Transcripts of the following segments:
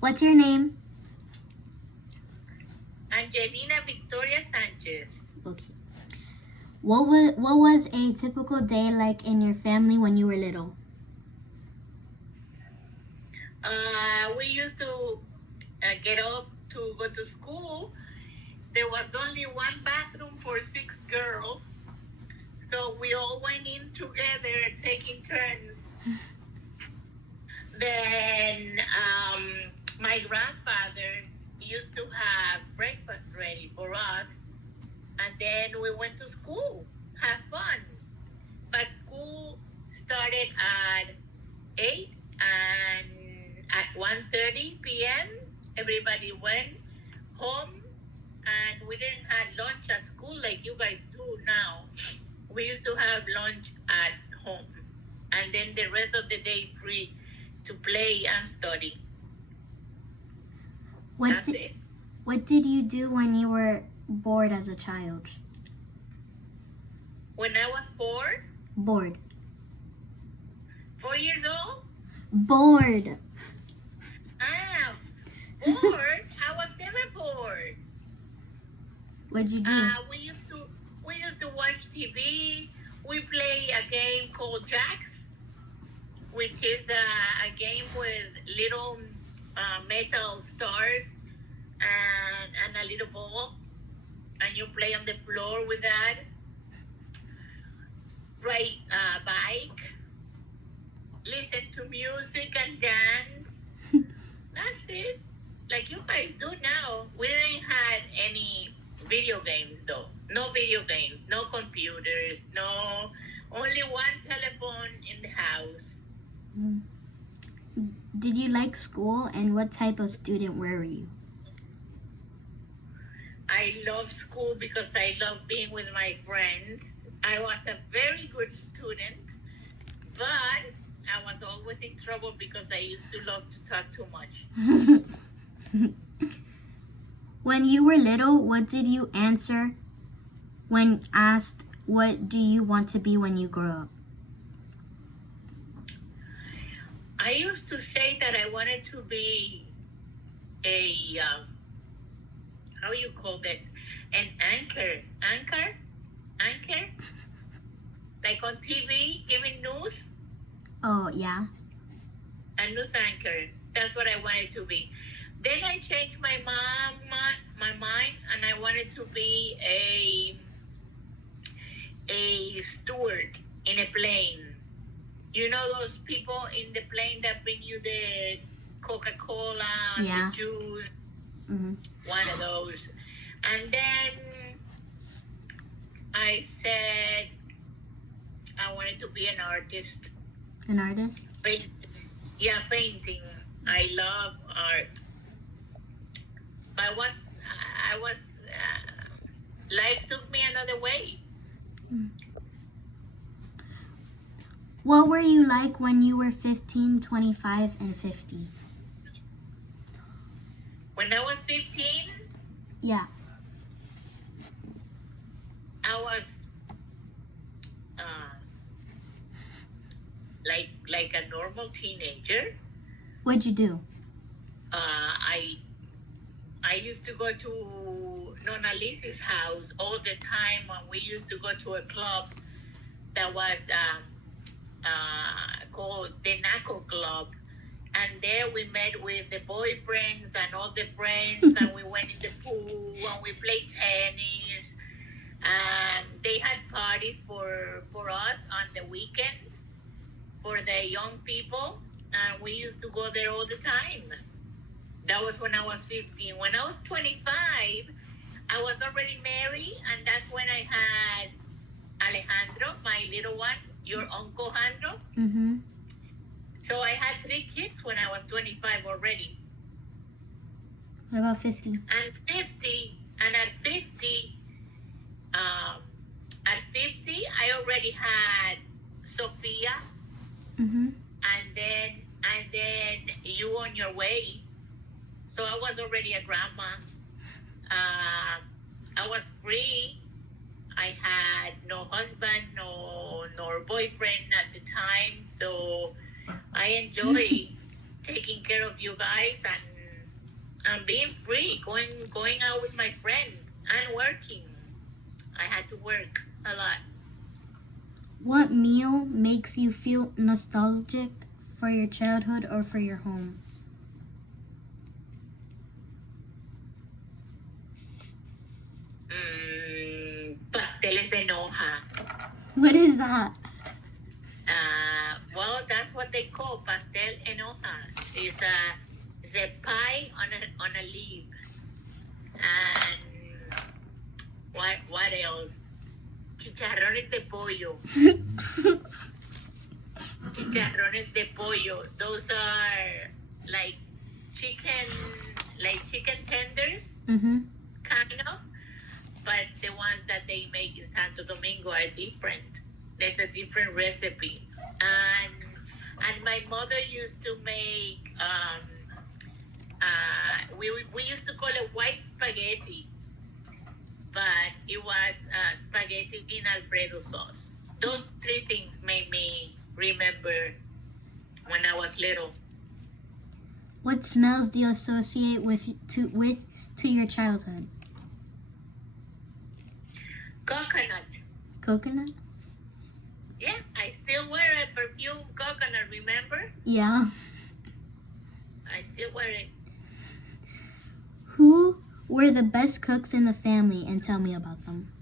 What's your name? Angelina Victoria Sanchez. Okay. What was a typical day like in your family when you were little? We used to get up to go to school. There was only one bathroom for 6 girls, so we all went in together, taking turns. Then my grandfather used to have breakfast ready for us, and then we went to school, have fun. But school started at 8, and at 1:30 p.m. everybody went home, and we didn't have lunch at school like you guys do now. We used to have lunch at home, and then the rest of the day free to play and study. What That's did it. what did you do when you were bored as a child? When I was Bored. 4 years old, Bored. ah, bored. I was never bored. What'd you do? We used to watch TV. We play a game called Jacks, which is a game with little metal stars and a little ball, and you play on the floor with that. Ride a bike, listen to music and dance. That's it. Like you guys do now. We didn't have any video games though. No video games, no computers, no, only one telephone in the house. Mm. Did you like school and what type of student were you? I love school because I love being with my friends. I was a very good student, but I was always in trouble because I used to love to talk too much. When you were little, what did you answer when asked what do you want to be when you grow up? I used to say that I wanted to be a, how you call this? An anchor. Anchor? Like on TV, giving news? Oh, yeah. A news anchor. That's what I wanted to be. Then I changed my mind, and I wanted to be a steward in a plane. You know those people in the plane that bring you the Coca-Cola and Yeah. the juice? Hmm. One of those. And then I said I wanted to be an artist. An artist? Yeah, painting. I love art. But life took me another way. What were you like when you were 15, 25, and 50? When I was 15, Yeah. I was uh, like a normal teenager. What'd you do? I used to go to Nona Lisa's house all the time when we used to go to a club that was called the Naco Club. And there we met with the boyfriends and all the friends, and we went in the pool and we played tennis. They had parties for us on the weekends for the young people, and we used to go there all the time. That was when I was 15. When I was 25, I was already married, and that's when I had Alejandro, my little one, your uncle Jandro. Mm-hmm. So I had 3 kids when I was 25 already. What about 50? And 50, and um, at 50, I already had Sophia, Mm-hmm. and then you on your way. So I was already a grandma. I was free. I had no husband, nor boyfriend at the time. So I enjoy taking care of you guys and being free, going out with my friends and working. I had to work a lot. What meal makes you feel nostalgic for your childhood or for your home? Pasteles en hoja. What is that? Well, that's what they call pastel en hoja. It's a pie on a leaf. And what else? Chicharrones de pollo. Chicharrones de pollo. Those are like chicken, chicken tenders, Mm-hmm. kind of. But the ones that they make in Santo Domingo are different. There's a different recipe, and my mother used to make. We used to call it white spaghetti, but it was spaghetti in Alfredo sauce. Those three things made me remember when I was little. What smells do you associate with your childhood? Coconut. Coconut? Yeah, I still wear a perfume coconut, remember? Yeah. I still wear it. Who were the best cooks in the family, and tell me about them?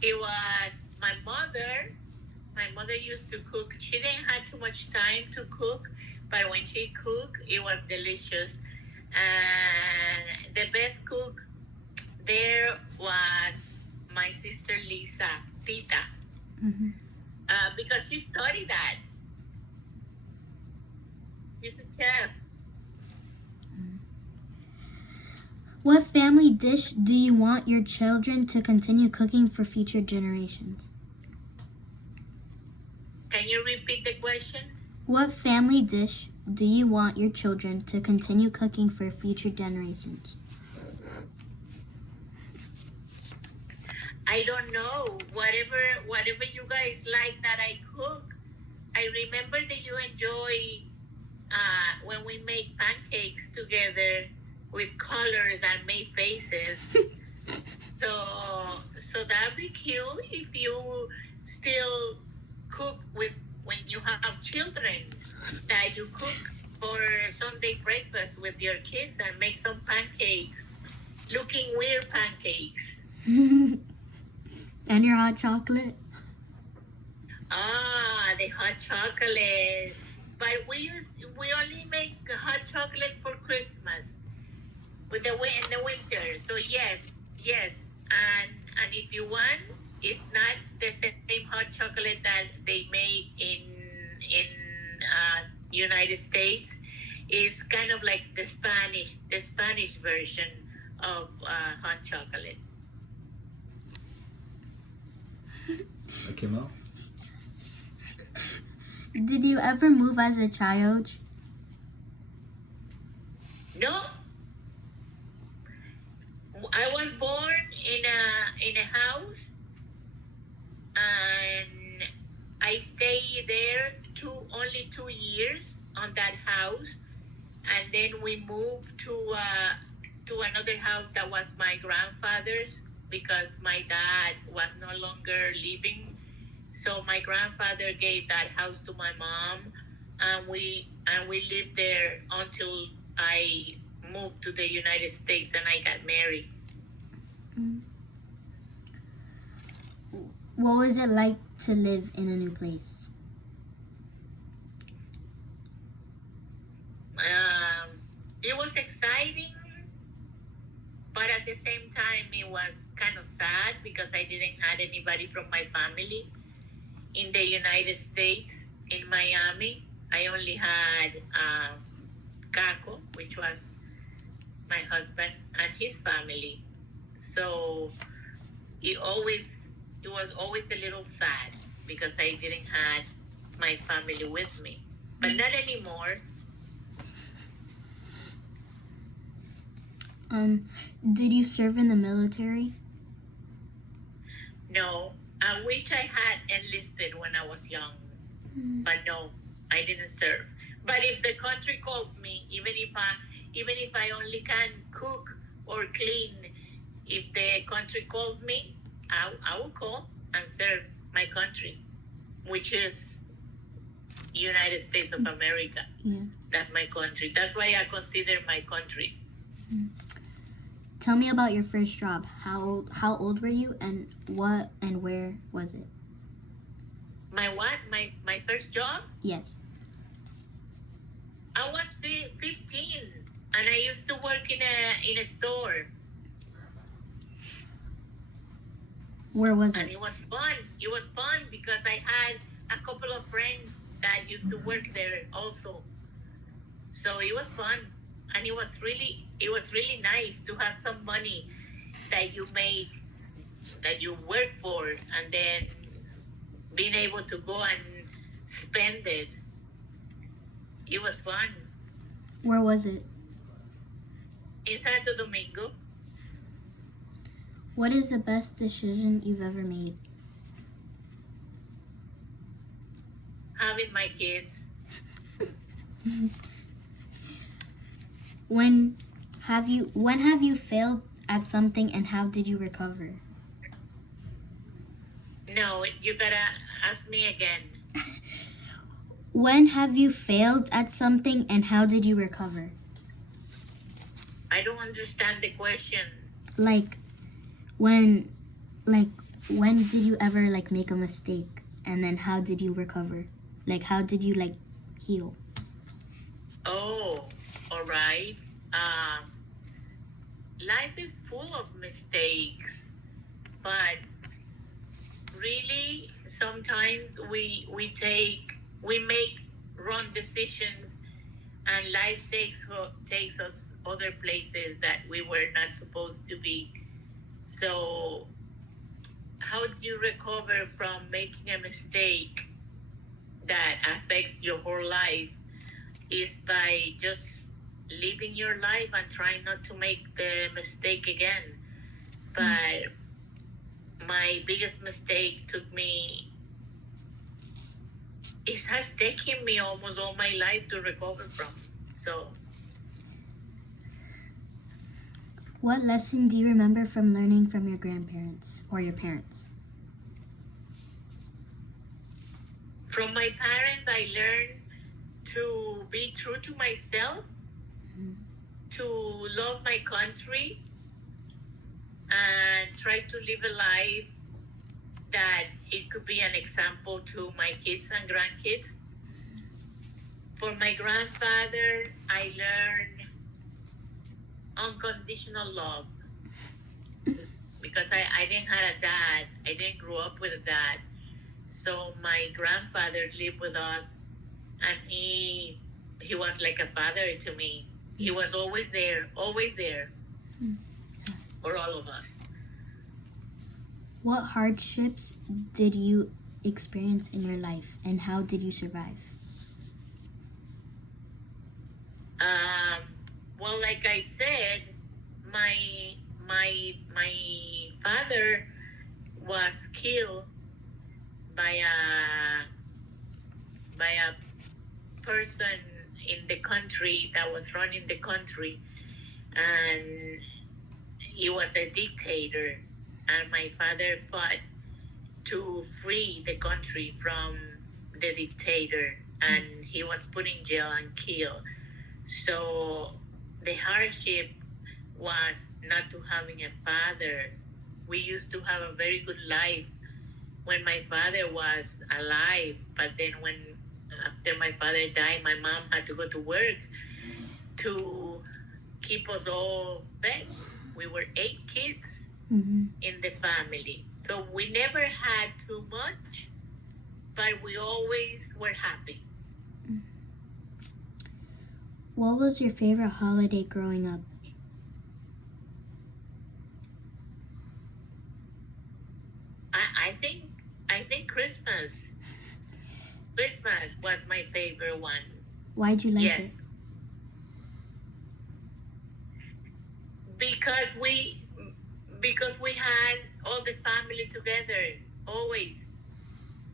It was my mother. My mother used to cook. She didn't have too much time to cook, but when she cooked, it was delicious. And the best cook there was my sister Lisa, Tita, Mm-hmm. because she studied that. She's a chef. What family dish do you want your children to continue cooking for future generations? Can you repeat the question? What family dish do you want your children to continue cooking for future generations? I don't know. Whatever you guys like that I cook. I remember that you enjoy when we make pancakes together with colors and make faces. So that'd be cute if you still cook with when you have children. That you cook for Sunday breakfast with your kids and make some pancakes, looking weird pancakes. And your hot chocolate? The hot chocolate. But we only make hot chocolate for Christmas with in the winter. So yes, and if you want, it's not the same hot chocolate that they make in United States. It's kind of like the Spanish version of hot chocolate. That came out. Did you ever move as a child? No, I was born in a house, and I stayed there only 2 years on that house, and then we moved to another house that was my grandfather's because my dad was no longer living. So my grandfather gave that house to my mom, and we lived there until I moved to the United States and I got married. What was it like to live in a new place? It was exciting, but at the same time, it was kind of sad because I didn't have anybody from my family in the United States, in Miami. I only had Caco, which was my husband, and his family. So it was always a little sad because I didn't have my family with me. But not anymore. Did you serve in the military? No, I wish I had enlisted when I was young, but no, I didn't serve. But if the country calls me, even if I only can cook or clean, if the country calls me, I will call and serve my country, which is United States of America. Yeah. That's my country. That's why I consider my country. Tell me about your first job. How old were you, and what and where was it? My what? My first job? Yes. I was 15, and I used to work in a store. Where was And it? it was fun. It was fun because I had a couple of friends that used to work there also. So it was fun, and it was really nice to have some money that you make, that you work for, and then being able to go and spend it. It was fun. Where was it? In Santo Domingo, What is the best decision you've ever made? having my kids. When have you failed at something, and how did you recover? No, you gotta ask me again. When have you failed at something, and how did you recover? I don't understand the question. Like when when did you ever make a mistake, and then how did you recover? How did you heal? Oh, all right. Life is full of mistakes, but really sometimes we make wrong decisions, and life takes us other places that we were not supposed to be. So how do you recover from making a mistake that affects your whole life? Is by just living your life and trying not to make the mistake again. But my biggest mistake it has taken me almost all my life to recover from. So What lesson do you remember from learning from your grandparents or your parents? from my parents, I learned to be true to myself, to love my country, and try to live a life that it could be an example to my kids and grandkids. For my grandfather, I learned unconditional love because I didn't have a dad. I didn't grow up with a dad. So my grandfather lived with us, and he was like a father to me. He was always there for all of us. What hardships did you experience in your life, and how did you survive? Well, like I said, my father was killed by a person in the country that was running the country, and he was a dictator, and my father fought to free the country from the dictator, and he was put in jail and killed. So the hardship was not to having a father. We used to have a very good life when my father was alive, but then after my father died, my mom had to go to work to keep us all fed. We were 8 kids in the family, so we never had too much, but we always were happy. What was your favorite holiday growing up? I think Christmas. Christmas was my favorite one. Why'd you like Yes. it? Because we had all the family together. Always.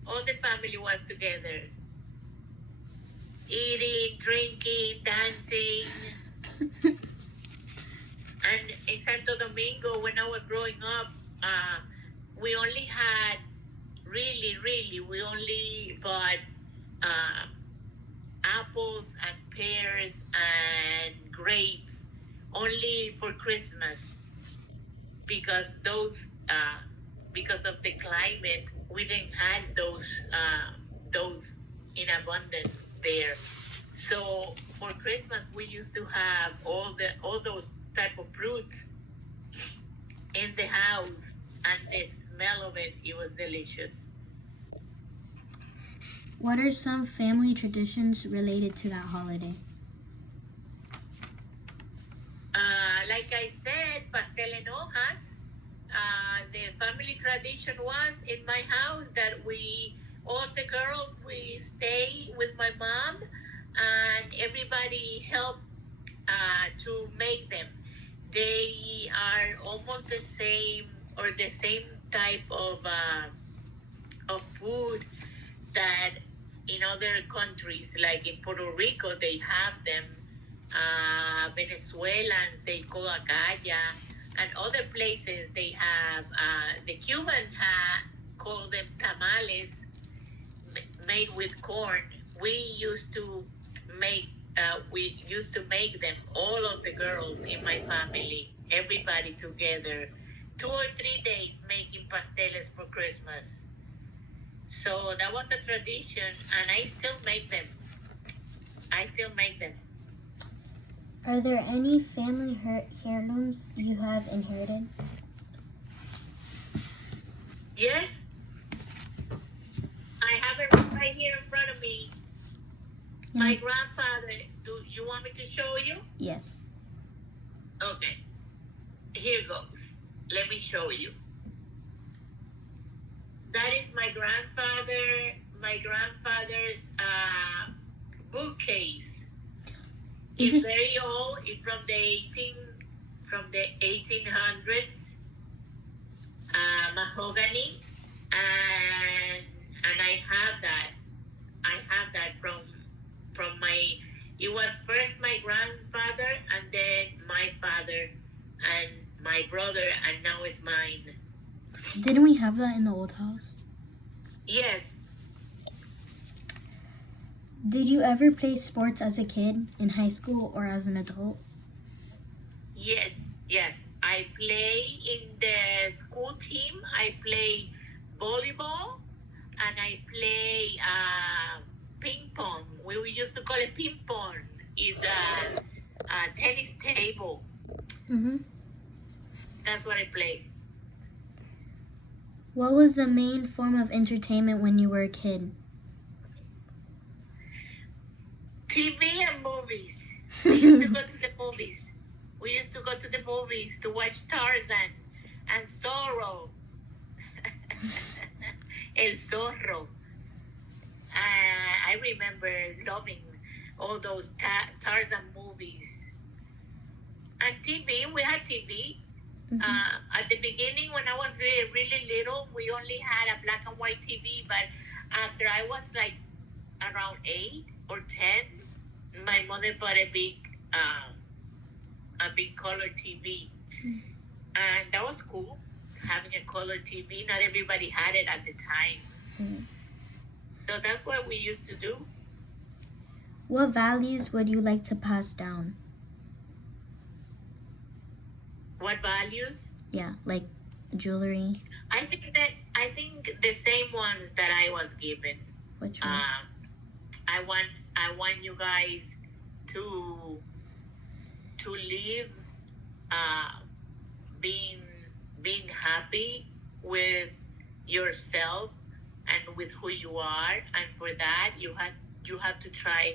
All the family was together. eating, drinking, dancing. And in Santo Domingo, when I was growing up, we only had we only bought uh, apples and pears and grapes only for Christmas because because of the climate, we didn't have those in abundance there. So for Christmas, we used to have all those type of fruits in the house, and the smell of it was delicious. What are some family traditions related to that holiday? Like I said, pastel en hojas. The family tradition was in my house that all the girls, we stay with my mom, and everybody help to make them. They are almost the same or the same type of food that in other countries, like in Puerto Rico, they have them. Venezuela, they call acaya, and other places they have. The Cuban call them tamales, made with corn. We used to make. We used to make them. All of the girls in my family, everybody together, 2 or 3 days making pasteles for Christmas. So that was a tradition, and I still make them. I still make them. Are there any family heirlooms you have inherited? Yes, I have it right here in front of me. My Yes. grandfather. Do you want me to show you? Yes. Okay. Here goes. Let me show you. That is my grandfather. My grandfather's bookcase. Is It's it? very old. It's from the 1800s. Mahogany, and I have that. I have that from my. It was first my grandfather, and then my father, and my brother, and now it's mine. Didn't we have that in the old house? Yes, Did you ever play sports as a kid, in high school, or as an adult? yes, yes. I play in the school team. I play volleyball, and I play ping pong. We used to call it ping pong. It's a tennis table. Mm-hmm. That's what I play. What was the main form of entertainment when you were a kid? TV and movies. We used to go to the movies. We used to go to the movies to watch Tarzan and Zorro. El Zorro. I remember loving all those Tarzan movies. And TV, we had TV. Mm-hmm. At the beginning, when I was really, really little, we only had a black and white TV. But after I was like around 8 or 10, my mother bought a big color TV, and that was cool. Having a color TV, not everybody had it at the time. Mm. So that's what we used to do. What values would you like to pass down? What values? Yeah, like jewelry. I think the same ones that I was given. Which one? I want you guys to live being happy with yourself and with who you are, and for that you have to try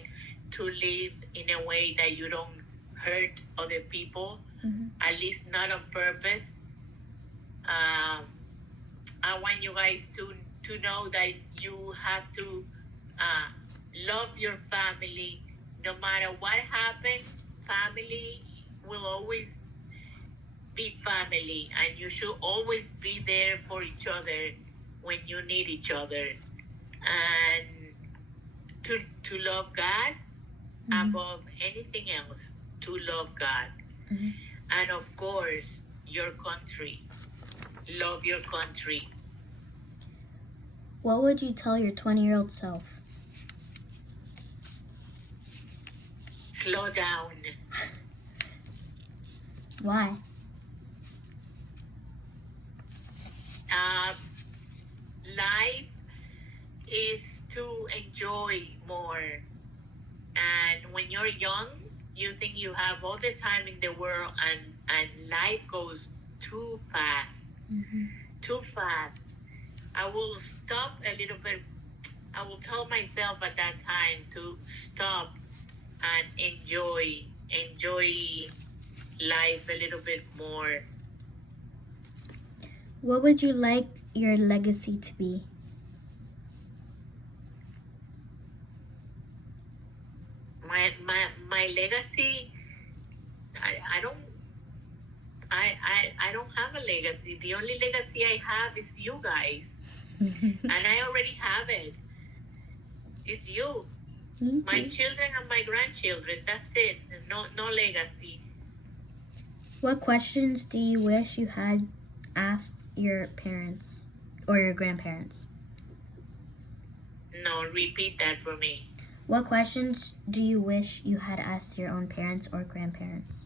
to live in a way that you don't hurt other people, Mm-hmm. at least not on purpose. I want you guys to know that you have to love your family no matter what happens. Family will always be family, and you should always be there for each other when you need each other, and to love God above anything else, to love God. Mhm. And of course, your country. Love your country. What would you tell your 20-year-old self? Slow down. Why? Uh, Life is to enjoy more. And when you're young, you think you have all the time in the world, and life goes too fast. Mhm. Too fast. I will stop a little bit. I will tell myself at that time to stop and enjoy life a little bit more. What would you like your legacy to be? My legacy, I don't I don't have a legacy. The only legacy I have is you guys. And I already have it. It's you. Thank My you. children and my grandchildren. That's it. No legacy. What questions do you wish you had asked your parents or your grandparents? No, repeat that for me. What questions do you wish you had asked your own parents or grandparents?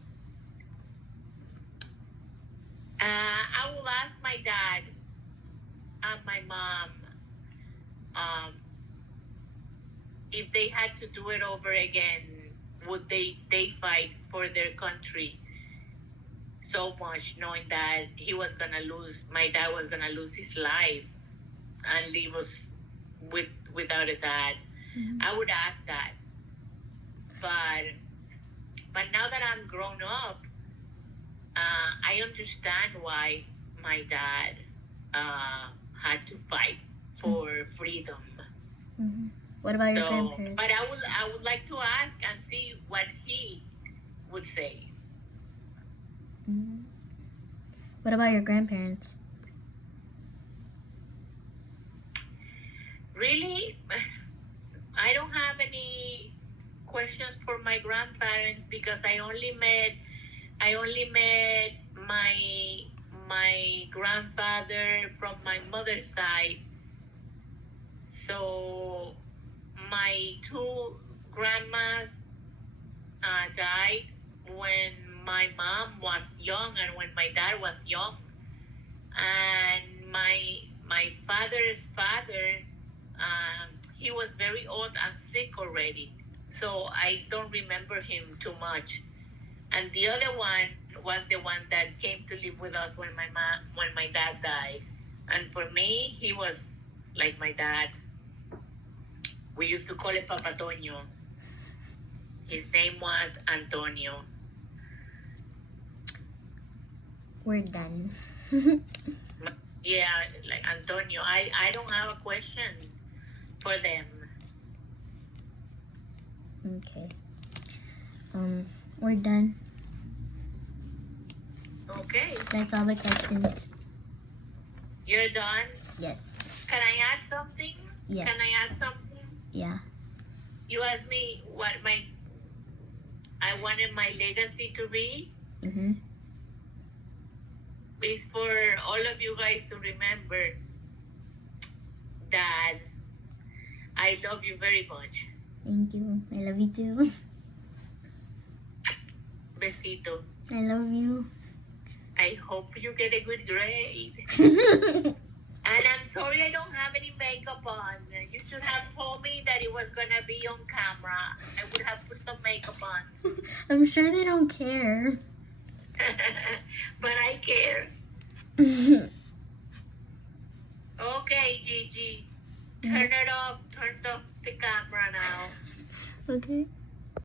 I will ask my dad and my mom if they had to do it over again, would they fight for their country so much, knowing that my dad was gonna lose his life and leave us without a dad. Mhm. I would ask that, but now that I'm grown up, I understand why my dad had to fight for freedom. Mhm. What about your So, grandparents? but I would like to ask and see what he would say. Mhm. What about your grandparents? Really, I don't have any questions for my grandparents because I only met my grandfather from my mother's side. So my two grandmas died when my mom was young and when my dad was young, and my father's father, he was very old and sick already, so I don't remember him too much. And the other one was the one that came to live with us when my dad died. And for me, he was like my dad. We used to call him Papa Toño. His name was Antonio. We're done. Yeah, like Antonio. I don't have a question for them. Okay. We're done. Okay, That's all the questions. you're done. Yes. Can I add something? Yes. Can I add something? Yeah. You asked me what I wanted my legacy to be. Mhm. Is for all of you guys to remember that I love you very much. Thank you. I love you too. Besito. I love you. I hope you get a good grade. And I'm sorry I don't have any makeup on. You should have told me that it was gonna be on camera. I would have put some makeup on. I'm sure they don't care. But I care. Okay, Gigi. Turn it off. Turn off the camera now. Okay.